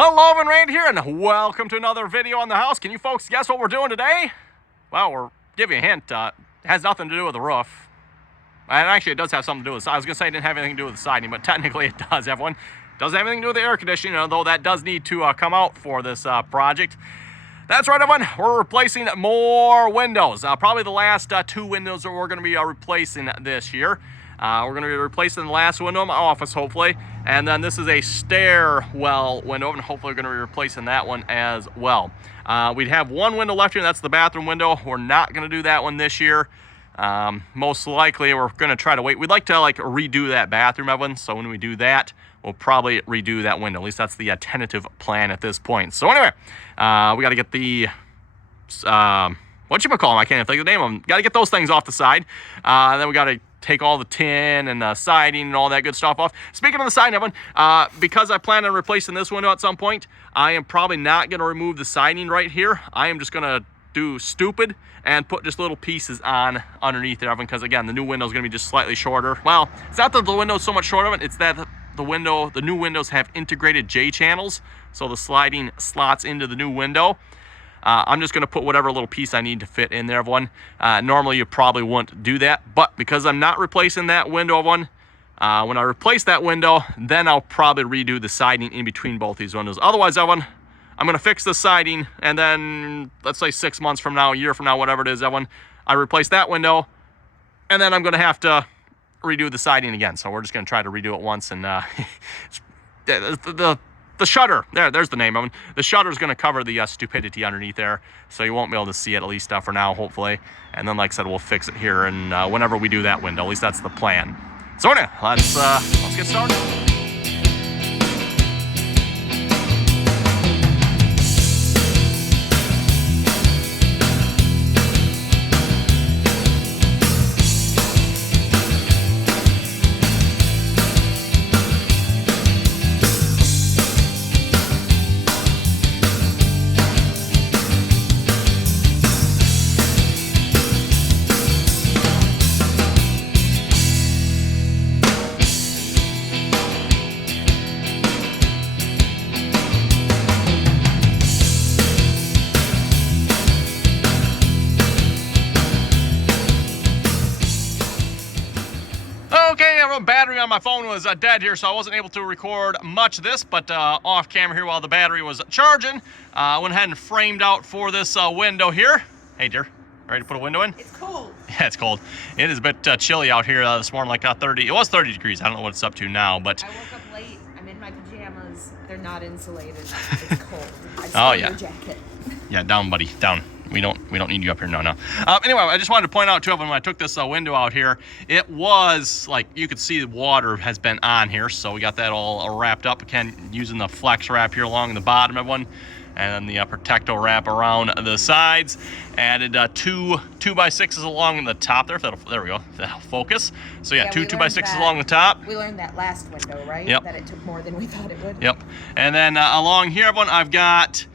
Hello, everyone, Randy here, and welcome to another video on the house. Can you folks guess what we're doing today? Well, we're giving you a hint. It has nothing to do with the roof. And actually, it does have something to do with the, I was going to say it didn't have anything to do with the siding, but technically it does, everyone. It doesn't have anything to do with the air conditioning, although that does need to come out for this project. That's right, everyone. We're replacing more windows. Probably the last two windows that we're going to be replacing this year. We're going to be replacing the last window in my office, hopefully. And then this is a stairwell window, and hopefully we're going to be replacing that one as well. We'd have one window left here, and that's the bathroom window. We're not going to do that one this year. Most likely, we're going to try to wait. We'd like to redo that bathroom, everyone. So when we do that, we'll probably redo that window. At least that's the tentative plan at this point. So anyway, we got to get the whatchamacallit, I can't even think of the name of them. Got to get those things off the side. Then we got to take all the tin and siding and all that good stuff off. Speaking of the siding, everyone, because I plan on replacing this window at some point, I am probably not going to remove the siding right here. I am just going to do stupid and put just little pieces on underneath there, everyone, because again, the new window is going to be just slightly shorter. Well, it's not that the window is so much shorter, it's that the new windows have integrated J channels, so the sliding slots into the new window. I'm just going to put whatever little piece I need to fit in there, everyone. Normally, you probably wouldn't do that, but because I'm not replacing that window, everyone, when I replace that window, then I'll probably redo the siding in between both these windows. Otherwise, everyone, I'm going to fix the siding, and then, let's say 6 months from now, a year from now, whatever it is, everyone, I replace that window, and then I'm going to have to redo the siding again. So we're just going to try to redo it once, and the shutter, there's the name of it. The shutter is going to cover the stupidity underneath there, so you won't be able to see it, at least for now, hopefully. And then, like I said, we'll fix it here, and whenever we do that window, at least that's the plan. So anyway, let's get started. Battery on my phone was dead here, so I wasn't able to record much of this, but off camera here while the battery was charging, I went ahead and framed out for this window here. Hey dear, ready to put a window in? It's cold. Yeah, it's cold. It is a bit chilly out here this morning, like 30, it was 30 degrees. I don't know what it's up to now, but. I woke up late, I'm in my pajamas, they're not insulated, it's cold. I oh yeah. Your jacket. Yeah, down buddy, down. We don't need you up here, no. Anyway, I just wanted to point out too, when I took this window out here, it was like, you could see the water has been on here, so we got that all wrapped up again using the flex wrap here along the bottom of one, and then the protecto wrap around the sides. Added two 2x6s along the top there. There we go. That'll focus. So yeah, two 2x6s along the top. We learned that last window, right? Yep. That it took more than we thought it would. Yep. And then along here, everyone, I've got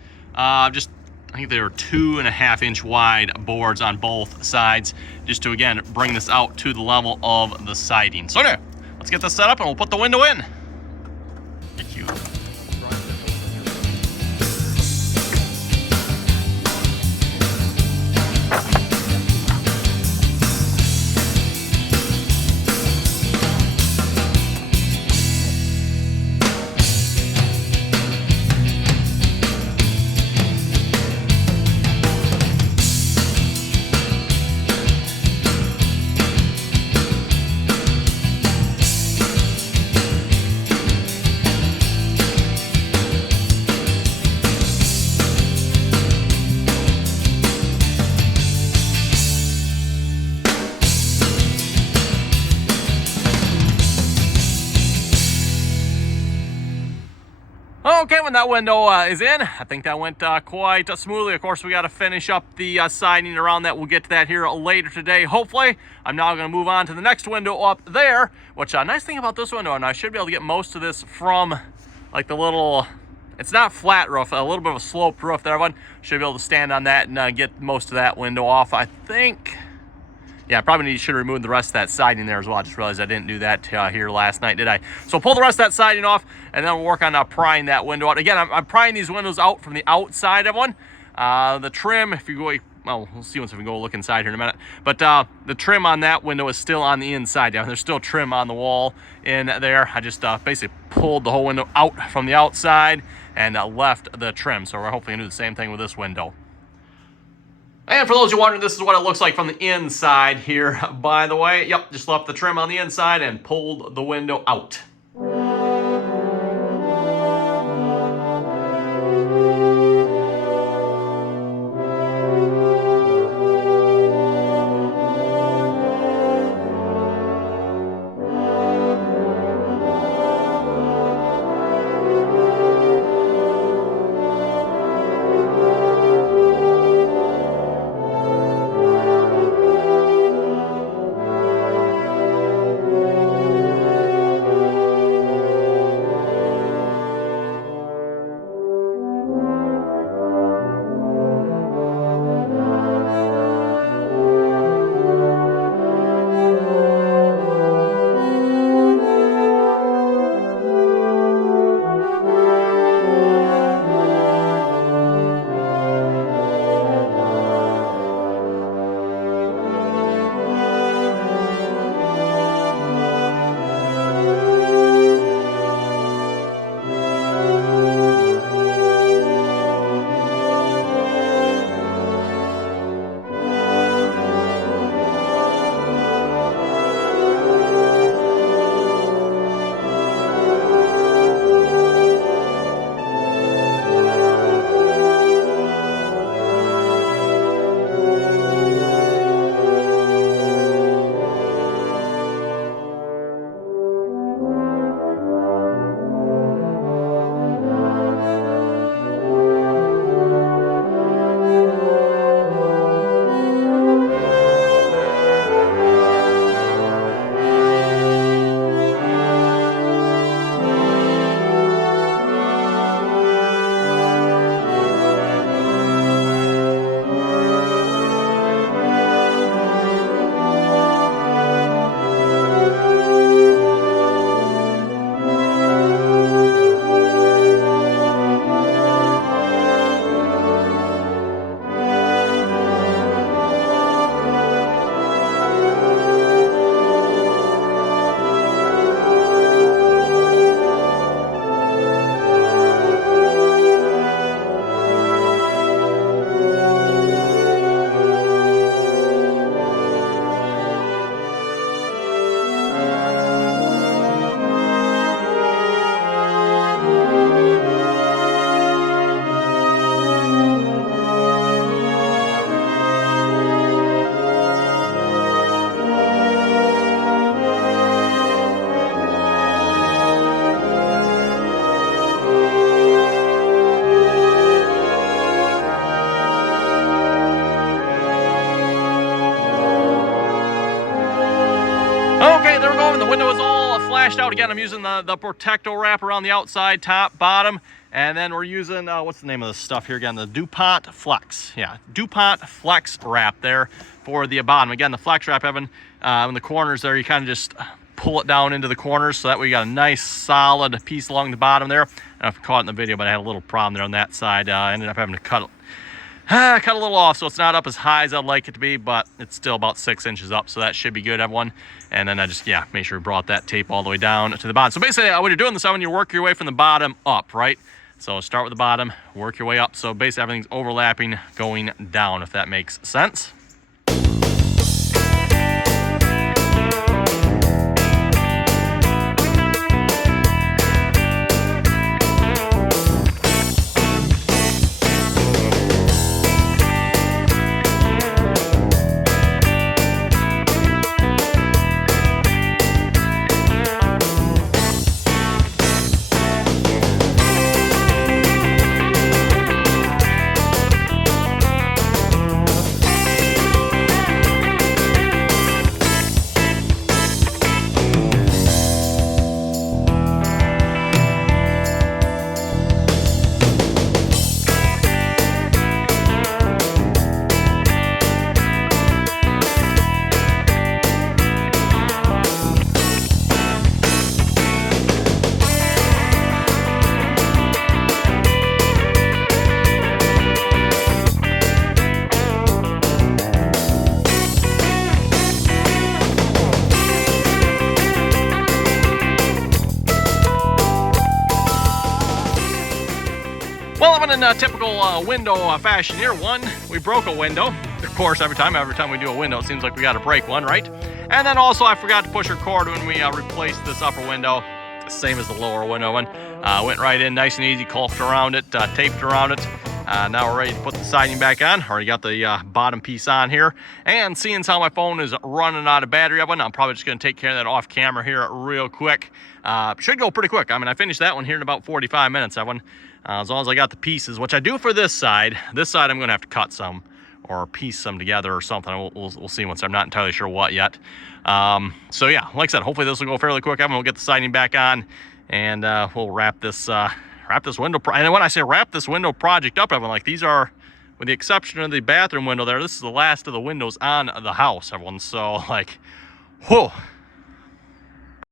just, I think they were 2.5-inch wide boards on both sides, just to, again, bring this out to the level of the siding. So anyway, let's get this set up and we'll put the window in. Get you. Okay, when that window is in, I think that went quite smoothly. Of course, we got to finish up the siding around that. We'll get to that here later today, hopefully. I'm now going to move on to the next window up there, which nice thing about this window, and I should be able to get most of this from like the little, it's not flat roof, a little bit of a sloped roof there. Everyone should be able to stand on that and get most of that window off. I think Yeah, I probably should remove the rest of that siding there as well. I just realized I didn't do that here last night, did I? So pull the rest of that siding off, and then we'll work on prying that window out. Again, I'm prying these windows out from the outside of one. The trim, if you go, well, we'll see once we go look inside here in a minute. But the trim on that window is still on the inside. There's still trim on the wall in there. I just basically pulled the whole window out from the outside and left the trim. So we're hopefully gonna do the same thing with this window. And for those who are wondering, this is what it looks like from the inside here, by the way. Yep, just left the trim on the inside and pulled the window out. Okay, there we go. And the window is all flashed out. Again, I'm using the Protecto wrap around the outside, top, bottom. And then we're using, what's the name of this stuff here again? The DuPont Flex. Yeah, DuPont Flex wrap there for the bottom. Again, the Flex wrap, Evan, in the corners there, you kind of just pull it down into the corners so that way you got a nice solid piece along the bottom there. I don't know if you caught it in the video, but I had a little problem there on that side. I ended up having to cut a little off, so it's not up as high as I'd like it to be, but it's still about 6 inches up, so that should be good, everyone. And then I just, yeah, make sure we brought that tape all the way down to the bottom. So basically, when you're doing this, Evan, you work your way from the bottom up, right? So start with the bottom, work your way up. So basically, everything's overlapping, going down, if that makes sense. Evan, in typical window fashion here, we broke a window. Of course, every time we do a window, it seems like we got to break one, right? And then also, I forgot to push our cord when we replaced this upper window, same as the lower window one. Went right in, nice and easy, caulked around it, taped around it. Now we're ready to put the siding back on. Already got the bottom piece on here. And seeing as how my phone is running out of battery, Evan, I'm probably just going to take care of that off camera here real quick. Should go pretty quick. I mean, I finished that one here in about 45 minutes, Evan. As long as I got the pieces, which I do for this side. This side I'm going to have to cut some or piece some together or something. We'll see once. I'm not entirely sure what yet. So yeah, like I said, hopefully this will go fairly quick. Evan, we'll get the siding back on, and we'll wrap this window. And when I say wrap this window project up, Evan, like these are, with the exception of the bathroom window there, this is the last of the windows on the house, everyone. So like, whoa.